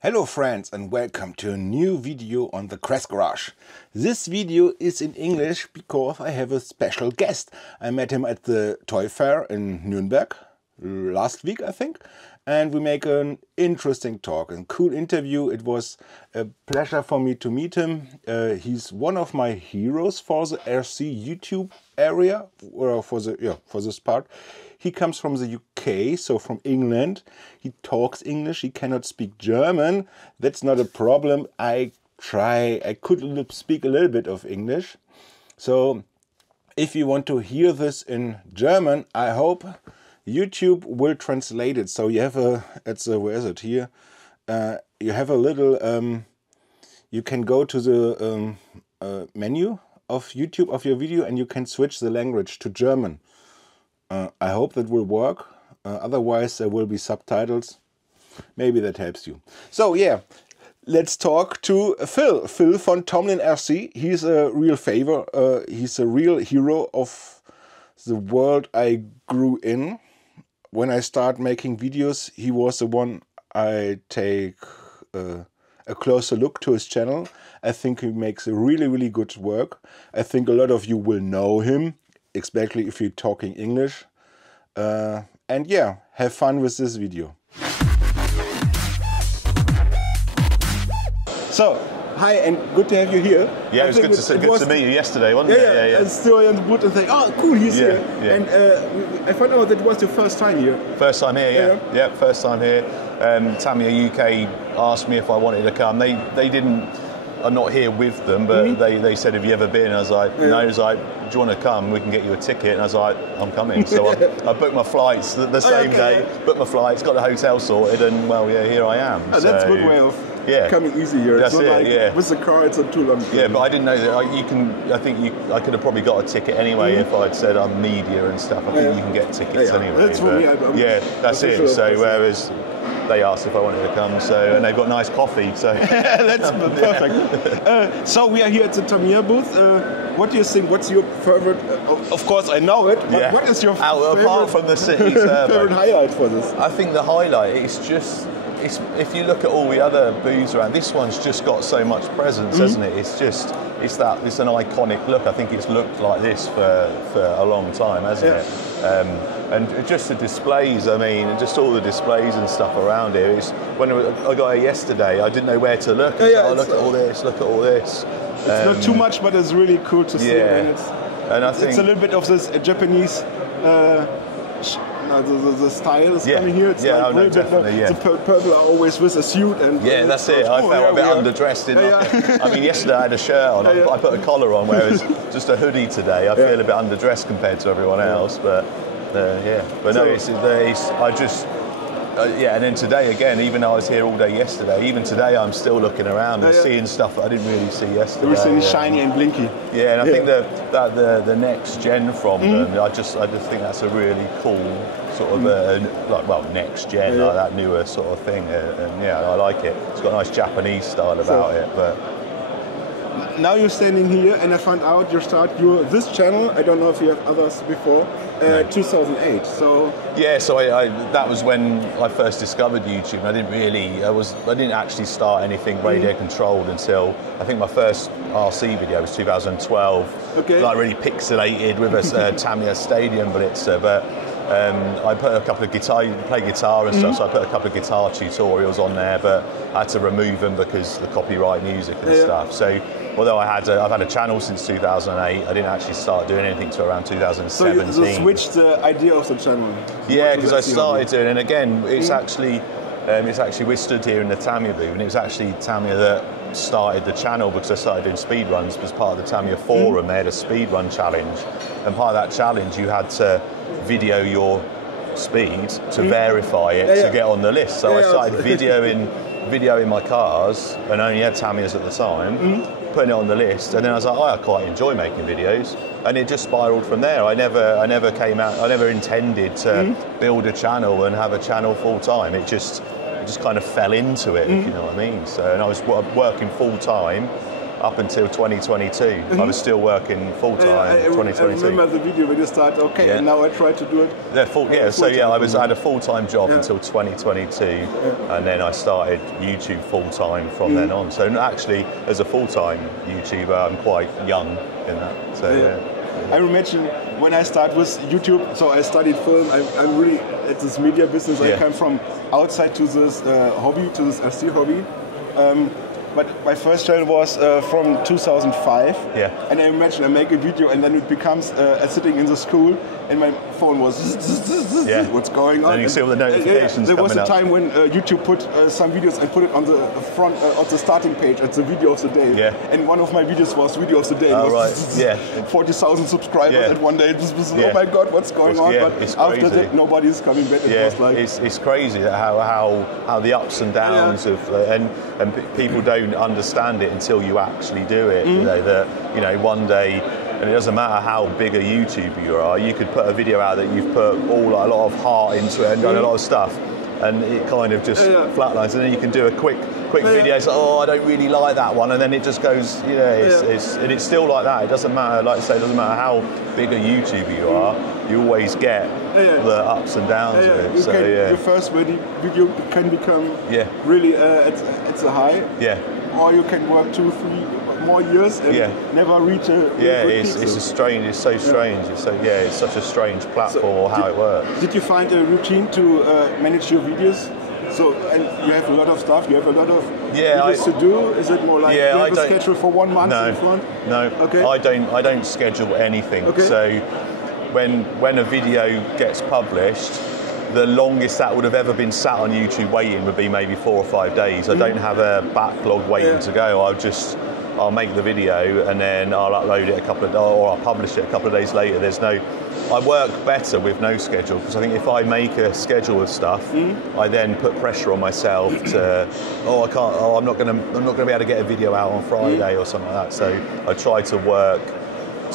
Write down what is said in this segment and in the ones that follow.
Hello friends and welcome to a new video on the KressGarage. This video is in English because I have a special guest. I met him at the toy fair in Nuremberg last week, I think, and we make an interesting talk and cool interview. It was a pleasure for me to meet him. He's one of my heroes for the RC YouTube area, or for this part. He comes from the UK, so from England. He talks English, he cannot speak German. That's not a problem. I could speak a little bit of English. So if you want to hear this in German, I hope YouTube will translate it. So you have where is it here? You have a little, you can go to the menu of YouTube of your video and you can switch the language to German. I hope that will work. Otherwise there will be subtitles. Maybe that helps you. So yeah, let's talk to Phil. Phil von Tomley RC. He's a real favor. He's a real hero of the world I grew in. When I start making videos, he was the one I take a closer look to his channel. I think he makes a really good work. I think a lot of you will know him, especially if you're talking English. And yeah, have fun with this video. So, hi and good to have you here. Yeah, it was good to meet you yesterday, wasn't it? Yeah. And still on the boot and think, oh cool, he's here. Yeah. And I found out that it was your first time here. First time here, yeah, first time here. Tamiya UK asked me if I wanted to come. They didn't. I'm not here with them, but they said, have you ever been? And I was like, no. I was like, do you want to come? We can get you a ticket. And I was like, I'm coming. So I booked my flights the same day, booked my flights, got the hotel sorted, and well, yeah, here I am. Oh, that's a good way of coming easy here. That's it, with the car, it's not too long. Yeah, but I didn't know that you can. I could have probably got a ticket anyway if I'd said I'm media and stuff. I think you can get tickets anyway. That's for me. That's it. So whereas they asked if I wanted to come, and they've got nice coffee, so that's perfect. So we are here at the Tamiya booth. What do you think? What's your favorite? Of course, I know it. But what is your favorite? Apart from the city favorite highlight for this? I think the highlight is just. If you look at all the other booths around, this one's just got so much presence, hasn't it? It's an iconic look. I think it's looked like this for a long time, hasn't it? And just the displays, I mean, just all the displays and stuff around here. When I got here yesterday, I didn't know where to look. Look at all this, look at all this. It's not too much, but it's really cool to see. And I think it's a little bit of this Japanese. The style is coming here. It's the purple are always with a suit and that's it. I felt a bit underdressed. I mean, yesterday I had a shirt on. I put a collar on, whereas just a hoodie today. I feel a bit underdressed compared to everyone else. But and then today again, even though I was here all day yesterday, even today I'm still looking around and seeing stuff that I didn't really see yesterday. Everything is shiny and blinky. Yeah, and I think the next gen from them, I just think that's a really cool sort of next gen, like that newer sort of thing. And I like it. It's got a nice Japanese style about it. But now you're standing here, and I found out this channel. I don't know if you have others before. 2008. So that was when I first discovered YouTube. I didn't actually start anything radio controlled until I think my first RC video was 2012. Okay. Like really pixelated with a Tamiya stadium blitzer, but. I put a couple of play guitar and stuff, so I put a couple of guitar tutorials on there, but I had to remove them because the copyright music and stuff. So, although I've had a channel since 2008, I didn't actually start doing anything till around 2017. So you switched the idea of the channel? Yeah, because I started doing, and again, it's actually we stood here in the Tamiya booth, and it was actually Tamiya that started the channel because I started doing speed runs as part of the Tamiya forum. They had a speed run challenge, and part of that challenge you had to video your speed to verify it to get on the list. So I started videoing my cars, and only had Tamiyas at the time, putting it on the list, and then I was like, I quite enjoy making videos, and it just spiraled from there. I never intended to build a channel and have a channel full time. It just kind of fell into it, if you know what I mean. So, and I was working full time up until 2022. I was still working full-time in 2022. I remember the video when you started, okay, and now I try to do it. I had a full-time job until 2022, and then I started YouTube full-time from then on. So actually, as a full-time YouTuber, I'm quite young in that. So I imagine when I start with YouTube, so I studied film, I'm really at this media business. I come from outside to this hobby, to this RC hobby. But my first channel was from 2005. Yeah. And I imagine I make a video and then it becomes sitting in the school and my phone was what's going on? And you see all the notifications there was a up. time when YouTube put some videos and put it on the front of the starting page at the video of the day. Yeah. And one of my videos was video of the day. Oh, right. 40,000 subscribers and one day it was oh my God, what's going on? But after that, nobody's coming back. It was like it's crazy how the ups and downs of and people don't understand it until you actually do it. You know that one day, and it doesn't matter how big a YouTuber you are, you could put a video out that you've put a lot of heart into it and done a lot of stuff, and it kind of just flatlines, and then you can do a quick video. It's like, oh, I don't really like that one, and then it just goes. And it's still like that. It doesn't matter. Like I say, it doesn't matter how big a YouTuber you are. You always get the ups and downs of it. Your first video can become really at the high. Yeah. Or you can work 2-3 more years and never reach a it's so strange. It's such a strange platform how it works. Did you find a routine to manage your videos? So, and you have a lot of stuff, you have a lot of videos to do. Is it more like you have a schedule for 1 month in front? No, okay. I don't schedule anything. Okay. So when a video gets published, the longest that would have ever been sat on YouTube waiting would be maybe 4 or 5 days. I don't have a backlog waiting to go. I'll make the video and then I'll upload it or I'll publish it a couple of days later. I work better with no schedule, because I think if I make a schedule of stuff, I then put pressure on myself to, I'm not going to be able to get a video out on Friday or something like that. So I try to work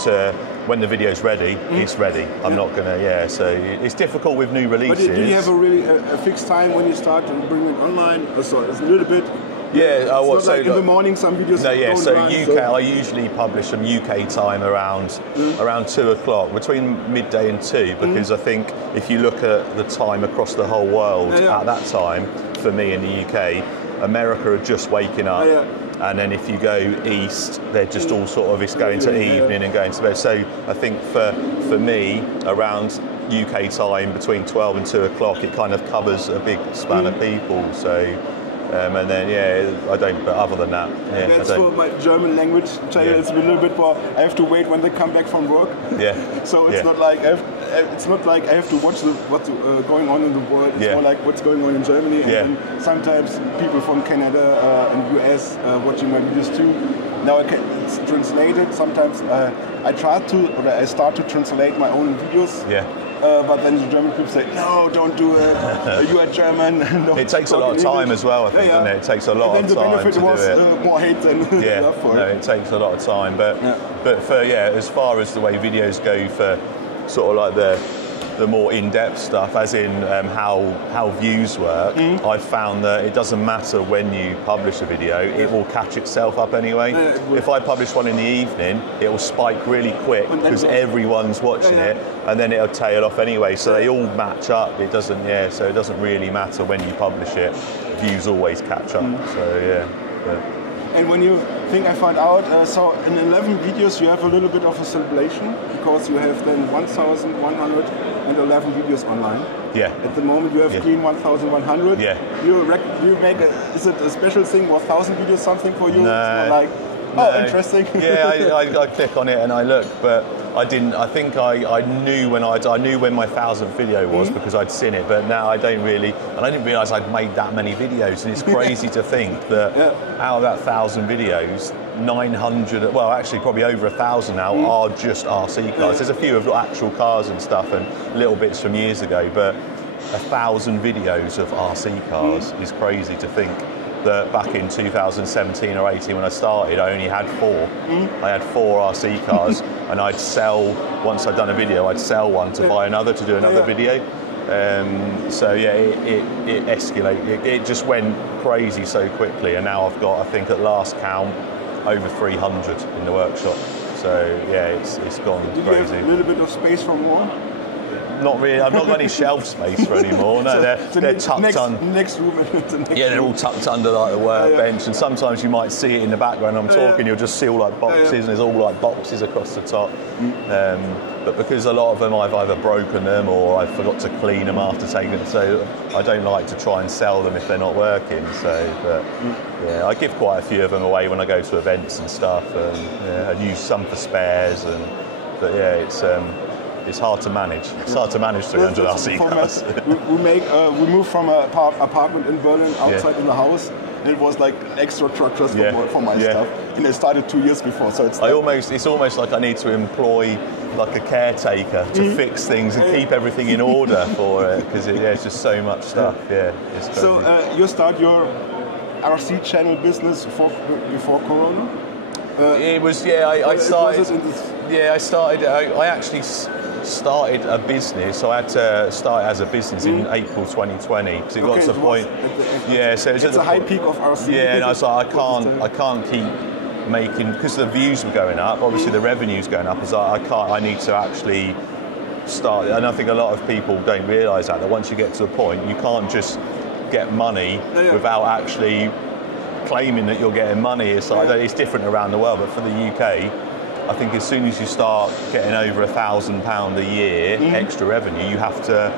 to, when the video's ready, it's ready. I'm not going to, so it's difficult with new releases. But do you have a fixed time when you start to bring it online? So it's a little bit... It's in the morning some videos I usually publish some UK time around 2 o'clock, between midday and 2, because I think if you look at the time across the whole world at that time, for me in the UK, America are just waking up. And then if you go east, they're just all sort of, it's going to evening and going to bed. So I think for me, around UK time, between 12 and 2 o'clock, it kind of covers a big span of people. So, and then, I don't, but other than that, that's for my German language channel. It's a little bit more, I have to wait when they come back from work. So it's not like I have to watch what's going on in the world. It's more like what's going on in Germany. And then sometimes people from Canada and US watching my videos too. Now it's translated. Sometimes I start to translate my own videos. But then the German people say, no, don't do it. You are German. No, it takes a lot of time as well, I think, doesn't it? It takes a lot of time to do it. And the benefit was more hate than love for it. It takes a lot of time. But for as far as the way videos go, for sort of like the more in-depth stuff, as in how views work, I've found that it doesn't matter when you publish a video, it will catch itself up anyway. If I publish one in the evening, it will spike really quick because everyone's watching it, and then it'll tail off anyway. So they all match up. It doesn't, so it doesn't really matter when you publish it. Views always catch up. So And when you think I found out, so in 11 videos you have a little bit of a celebration, because you have then 1,111 videos online. At the moment you have clean 1,100. You make is it a special thing, 1,000 videos something for you? No. It's more like, interesting. I click on it and I look, but I didn't. I think I knew when I knew when my 1,000th video was because I'd seen it, but now I don't really, and I didn't realise I'd made that many videos, and it's crazy to think that out of that 1,000 videos, 900, well actually probably over 1,000 now are just RC cars. There's a few of actual cars and stuff and little bits from years ago, but 1,000 videos of RC cars is crazy to think. That back in 2017 or 18 when I started, I only had 4. I had 4 RC cars, and I'd sell, once I'd done a video, I'd sell one to buy another to do another video. It escalated. It just went crazy so quickly, and now I've got, I think at last count, over 300 in the workshop. So yeah, it's gone crazy. crazy. Do you have a little bit of space for more? Not really. I've not got any shelf space for anymore. No, they're tucked next room. Yeah, they're all tucked under like the workbench, and sometimes you might see it in the background. I'm talking, you'll just see all like boxes, and there's all like boxes across the top. But because a lot of them I've either broken them or I forgot to clean them after taking them, so I don't like to try and sell them if they're not working. So, but yeah, I give quite a few of them away when I go to events and stuff, and I use some for spares. But yeah, it's hard to manage. It's hard to manage 300 RC cars. We moved from an apartment in Berlin outside in the house, and it was like an extra truck just for my stuff. And it started 2 years before, so it's it's almost like I need to employ like a caretaker to fix things and keep everything in order for it, because it's just so much stuff. It's so you start your RC channel business before Corona? It was I started. I actually started a business. So I had to start as a business in April 2020 because it got to the point. So it was at the high peak of RC. Yeah, and I was like, I can't keep making, because the views were going up. Obviously, the revenue's going up. I was like, I need to actually start. And I think a lot of people don't realise that once you get to a point, you can't just get money without actually claiming that you're getting money. It's like it's different around the world, but for the UK, I think as soon as you start getting over £1,000 a year extra revenue, you have to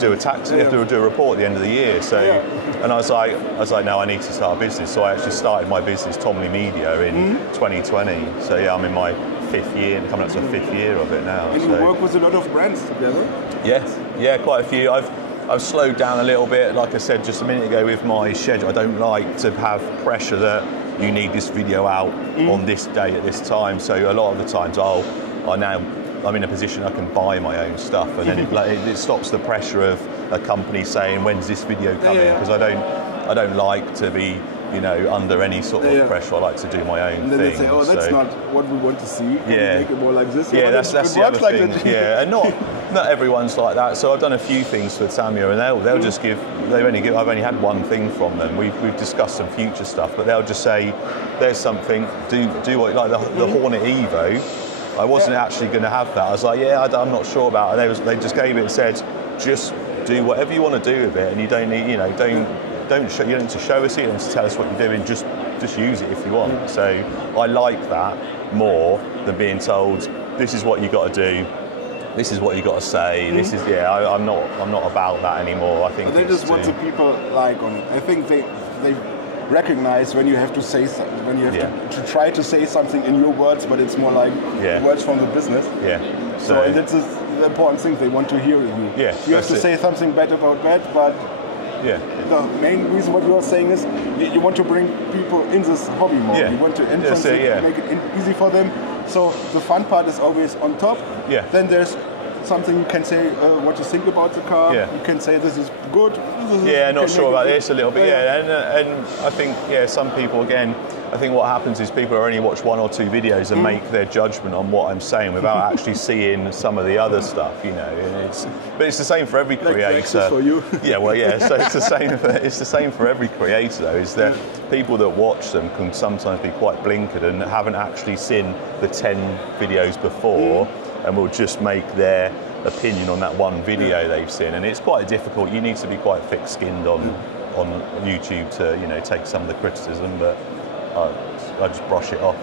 do a tax, you have to do a report at the end of the year. So, and I was like, no, I need to start a business. So I actually started my business, Tomley Media, in 2020. So yeah, I'm in my 5th year, coming up to the 5th year of it now. And you work with a lot of brands together? Yeah, quite a few. I've slowed down a little bit, like I said just a minute ago, with my schedule. I don't like to have pressure that you need this video out on this day at this time. So a lot of the times I'm in a position I can buy my own stuff, and then it stops the pressure of a company saying, when's this video coming? Because I don't like to be under any sort of pressure. I like to do my own and then thing. They say, oh, that's not what we want to see. Make it more like this. That's the other thing. And not everyone's like that. So I've done a few things for Tamiya, and they'll just give. I've only had one thing from them. We've discussed some future stuff, but they'll just say, there's something. Do what, like the Hornet Evo. I wasn't actually going to have that. I was like, I'm not sure about it. And they just gave it and said, just do whatever you want to do with it, and you don't need, you don't need to show us it, you don't need to tell us what you're doing. Just use it if you want. So I like that more than being told, this is what you got to do, this is what you got to say. This is I'm not about that anymore. I think but they just want the people like on it. I think they recognize when you have to say something, when you have to try to say something in your words, but it's more like words from the business. So that's the important thing. They want to hear you. You have to say something bad about that, but the main reason what you are saying is you want to bring people in this hobby mode. You want to influence it, make it easy for them. So the fun part is always on top. Then there's something you can say what you think about the car. You can say this is good. Not sure about this a little bit. And I think some people, again, I think what happens is people only watch 1 or 2 videos and make their judgment on what I'm saying without actually seeing some of the other stuff, And but it's the same for every creator. Like for you. So it's the same for every creator though. Is that people that watch them can sometimes be quite blinkered and haven't actually seen the 10 videos before, and will just make their opinion on that one video they've seen, and it's quite difficult. You need to be quite thick-skinned on YouTube to take some of the criticism, but I just brush it off.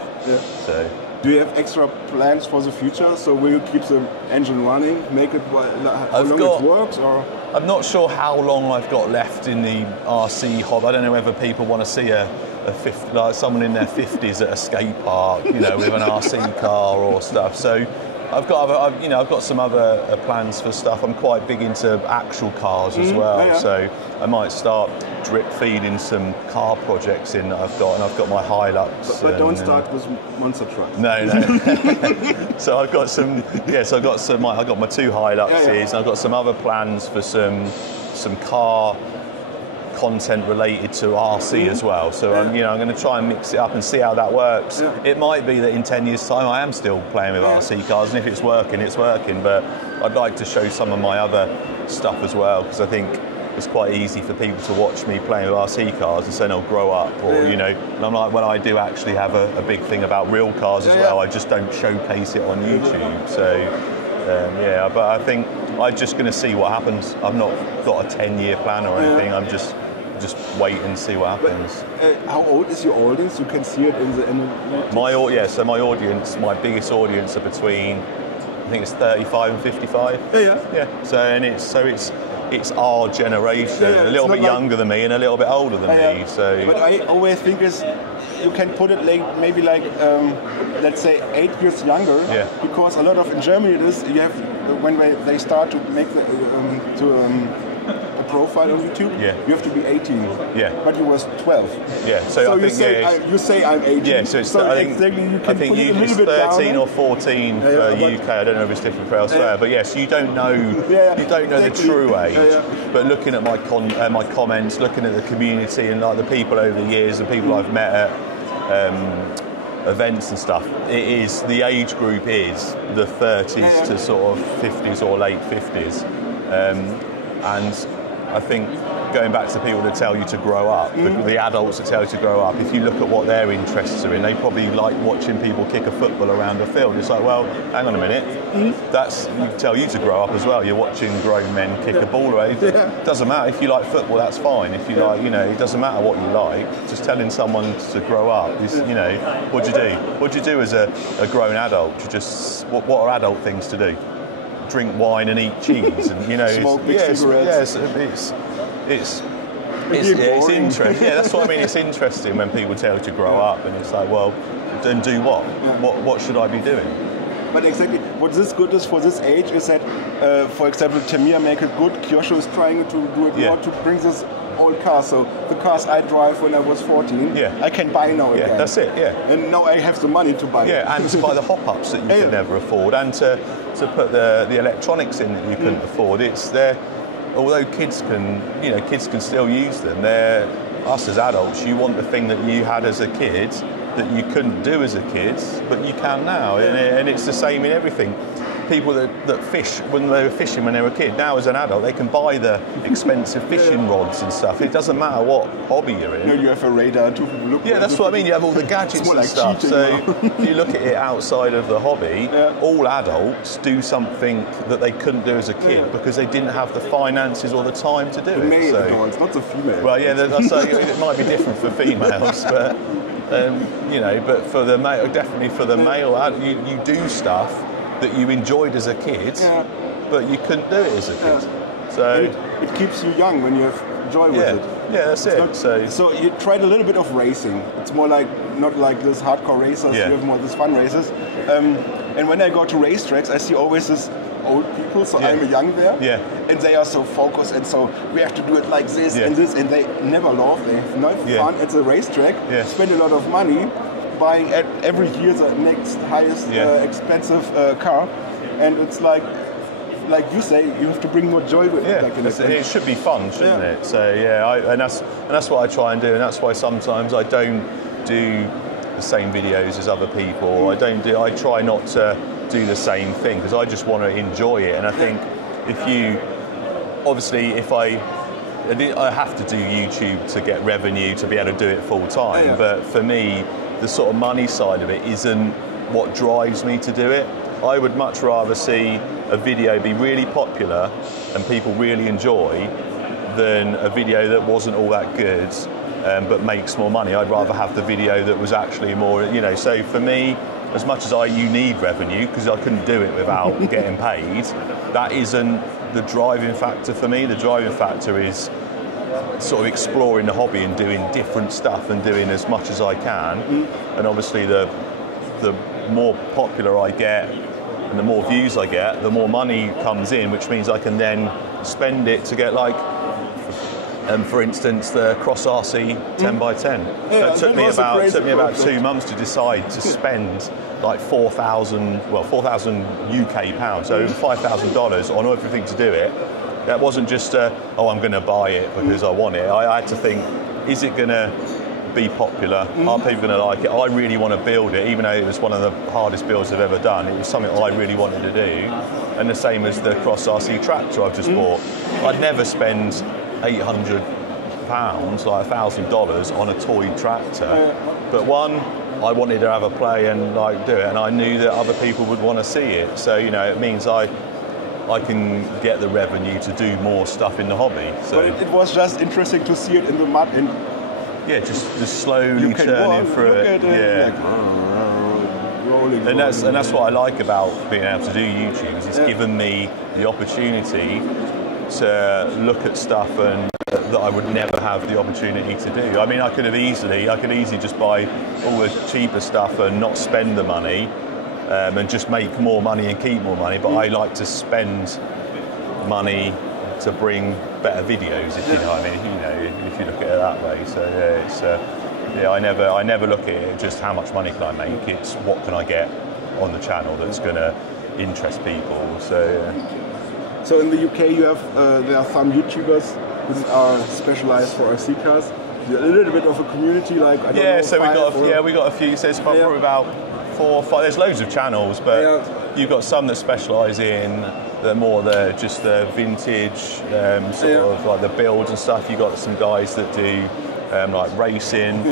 So, do you have extra plans for the future? So will you keep the engine running, make it how long it works, or? I'm not sure how long I've got left in the RC hobby. I don't know whether people want to see someone in their 50s at a skate park, with an RC car or stuff. So I've got some other plans for stuff. I'm quite big into actual cars as well, so I might start drip feeding some car projects in that I've got, and I've got my Hilux. But don't start with monster trucks. No. So I've got some. I've got my 2 Hiluxes, and I've got some other plans for some car content related to RC as well. So I'm going to try and mix it up and see how that works. It might be that in 10 years' time I am still playing with RC cars, and if it's working, it's working. But I'd like to show some of my other stuff as well, because I think it's quite easy for people to watch me playing with RC cars and saying, "Oh, grow up," or you know. And I'm like, when I do actually have a big thing about real cars as well, I just don't showcase it on YouTube. So yeah, but I think I'm just going to see what happens. I've not got a 10-year plan or anything. I'm just wait and see what happens. But, how old is your audience? You can see it in the so my audience, my biggest audience are between, I think it's 35 and 55. Yeah. So it's our generation, a little bit younger than me and a little bit older than me. So, but I always think is you can put it like maybe like let's say 8 years younger, because a lot of in Germany it is you have when they start to make the a profile on YouTube, you have to be 18. But you was 12. So I think you say I'm 18. So it's I think it's 13 or 14 for UK. I don't know if it's different for elsewhere. But yes, you don't know the true age. But looking at my comments, looking at the community and like the people over the years and people I've met at events and stuff, the age group is the 30s to sort of 50s or late 50s. And I think going back to the people that tell you to grow up, the adults that tell you to grow up, if you look at what their interests are in, they probably like watching people kick a football around a field. It's like, well, hang on a minute, that's tell you to grow up as well. You're watching grown men kick a ball around. It doesn't matter if you like football, that's fine. If you like, it doesn't matter what you like. Just telling someone to grow up is, what do you do? What do you do as a grown adult? You just what are adult things to do? Drink wine and eat cheese, and smoke big cigarettes. It's interesting. That's what I mean. It's interesting when people tell you to grow up, and it's like, well, then do what? What should I be doing? But exactly, what this good is for this age is that, for example, Tamiya make it good. Kyosho is trying to do it more to bring this old car. So the cars I drive when I was 14, I can buy now again. That's it. And now I have the money to buy it. And to buy the hop-ups that you could never afford, and to put the electronics in that you couldn't afford. It's there. Although kids can still use them. They're us as adults. You want the thing that you had as a kid that you couldn't do as a kid, but you can now, and it's the same in everything. People that fish when they were fishing when they were a kid, now as an adult they can buy the expensive fishing rods and stuff. It doesn't matter what hobby you're in. You have a radar to look. That's what I mean. You have all the gadgets and stuff. So if you look at it outside of the hobby, all adults do something that they couldn't do as a kid because they didn't have the finances or the time to do it. Male adults, not the female. Well, it might be different for females, but but for the male, definitely for the male, you do stuff that you enjoyed as a kid, but you couldn't do it as a kid. So it keeps you young when you have joy with it. That's it. So you tried a little bit of racing. It's more like not like this hardcore racers. You have more this fun races. And when I go to racetracks, I see always this old people. So I'm young there, and they are so focused, and so we have to do it like this and this, and they never laugh. They have no fun at the racetrack. Spend a lot of money buying every year the next highest expensive car, and it's like you say, you have to bring more joy with it. It should be fun, shouldn't it? So and that's what I try and do, and that's why sometimes I don't do the same videos as other people. I try not to do the same thing because I just want to enjoy it. And I think if I have to do YouTube to get revenue to be able to do it full time, but for me, the sort of money side of it isn't what drives me to do it. I would much rather see a video be really popular and people really enjoy than a video that wasn't all that good but makes more money. I'd rather have the video that was actually more, so for me, as much as you need revenue, because I couldn't do it without getting paid, that isn't the driving factor for me. The driving factor is sort of exploring the hobby and doing different stuff and doing as much as I can. And obviously the more popular I get and the more views I get, the more money comes in, which means I can then spend it to get for instance, the Cross RC 10x10. It took me about 2 months to decide to spend like 4,000 UK pounds, so $5,000 on everything to do it. That wasn't just I'm going to buy it because I want it. I had to think, is it going to be popular? Are people going to like it? I really want to build it, even though it was one of the hardest builds I've ever done. It was something I really wanted to do. And the same as the Cross RC tractor I've just bought. I'd never spend £800, like $1,000 on a toy tractor. But one, I wanted to have a play and like do it, and I knew that other people would want to see it. So you know, it means I can get the revenue to do more stuff in the hobby. So but it was just interesting to see it in the mud. Yeah, just slowly turning through it. Yeah. Like, rolling, and that's what I like about being able to do YouTube. Is it's given me the opportunity to look at stuff and that I would never have the opportunity to do. I mean, I could easily just buy all the cheaper stuff and not spend the money, and just make more money and keep more money. But I like to spend money to bring better videos, if you know what I mean. You know, if you look at it that way. So yeah, it's I never look at it just how much money can I make. It's what can I get on the channel that's going to interest people. So. So in the UK, you have there are some YouTubers who are specialized for RC cars. A little bit of a community, like I don't know, so we got a few. So it's probably about 4 or 5. There's loads of channels, but you've got some that specialise in just the vintage sort of like the builds and stuff. You've got some guys that do like racing.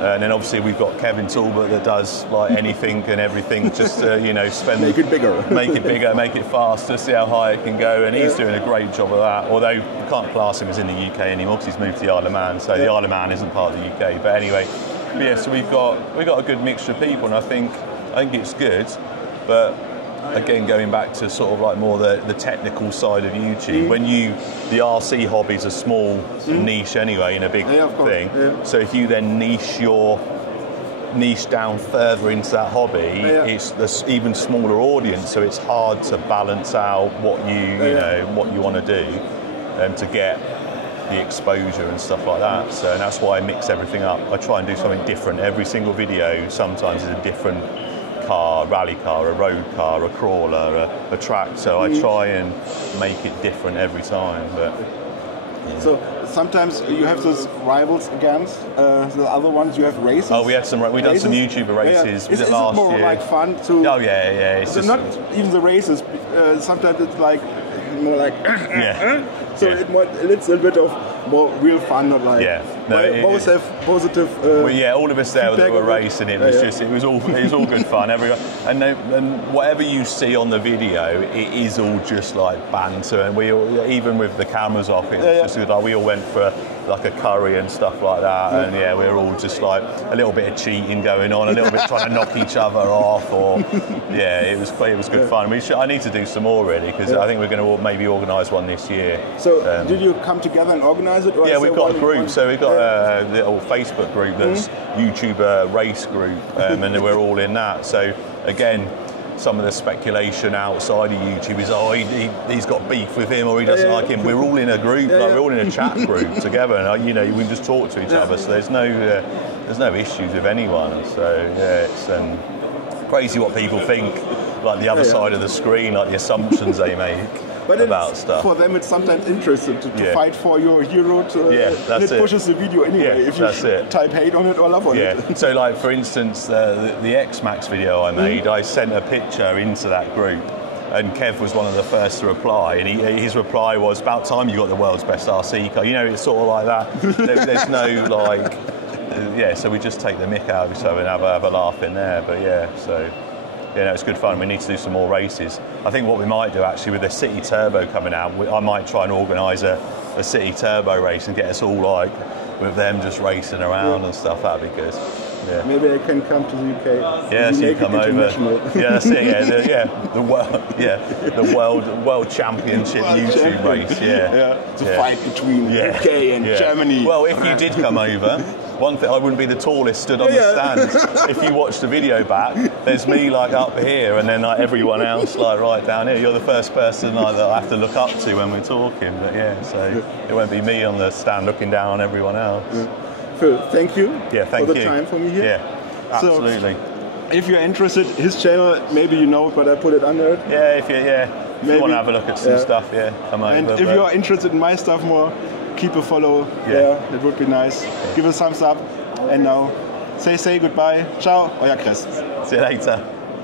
And then obviously we've got Kevin Talbot that does like anything and everything, just you know, make it bigger, make it faster, see how high it can go, and he's doing a great job of that. Although we can't class him as in the UK anymore because he's moved to the Isle of Man, so the Isle of Man isn't part of the UK. But anyway, yeah, so we've got a good mixture of people, and I think it's good, but. Again, going back to sort of like more the technical side of YouTube, when the RC hobby's a small niche anyway in a big thing. So if you then niche down further into that hobby, it's this even smaller audience. So it's hard to balance out what what you want to do, to get the exposure and stuff like that. So and that's why I mix everything up. I try and do something different every single video. Sometimes it's a different car, a rally car, a road car, a crawler, a tractor. So I try and make it different every time. But so sometimes you have those rivals against the other ones. You have races. Oh, we done some YouTuber races. Is it last more year. like fun to? Oh yeah. It's so not even the races. Sometimes it's like more like. So it's a little bit of more real fun, not like. Both have positive. All of us there that were racing. It was all good fun. Everyone, and whatever you see on the video, it is all just like banter. And we all, even with the cameras off, it's just like we all went for like a curry and stuff like that. And we were all just like a little bit of cheating going on, a little bit trying to knock each other off. Or it was good fun. I need to do some more really because I think we're going to maybe organise one this year. So did you come together and organise it? Or we've got a group. So we've got a little Facebook group that's YouTuber race group, and we're all in that. So again, some of the speculation outside of YouTube is, he's got beef with him or he doesn't like him. We're all in a group, like we're all in a chat group together, and we just talk to each other. So there's no issues with anyone. So it's crazy what people think, like the other side of the screen, like the assumptions they make. But about stuff. For them, it's sometimes interesting to fight for your hero. And it pushes the video anyway. If you type hate on it or love on it. So, like for instance, the X-Max video I made, I sent a picture into that group, and Kev was one of the first to reply. And his reply was, "About time you got the world's best RC car." You know, it's sort of like that. There's no like, So we just take the mick out of each other and have a laugh in there. But so. It's good fun. We need to do some more races. I think what we might do actually with the City Turbo coming out, I might try and organise a City Turbo race and get us all like with them just racing around and stuff. That'd be good. Yeah. Maybe I can come to the UK. So you come over. That's it. The world championship YouTube race. To fight between UK and Germany. Well, if you did come over. One thing, I wouldn't be the tallest stood on the stand. If you watch the video back, there's me like up here, and then like everyone else like right down here. You're the first person like that I have to look up to when we're talking. But so it won't be me on the stand looking down on everyone else. Phil, thank you. Thank for the time for me here. Yeah, absolutely. So, if you're interested, his channel, maybe you know it, but I put it under it. If you want to have a look at some stuff, come over. And if you are interested in my stuff more, keep a follow there, it would be nice. Give a thumbs up, and now say goodbye. Ciao, euer Kress. See you later.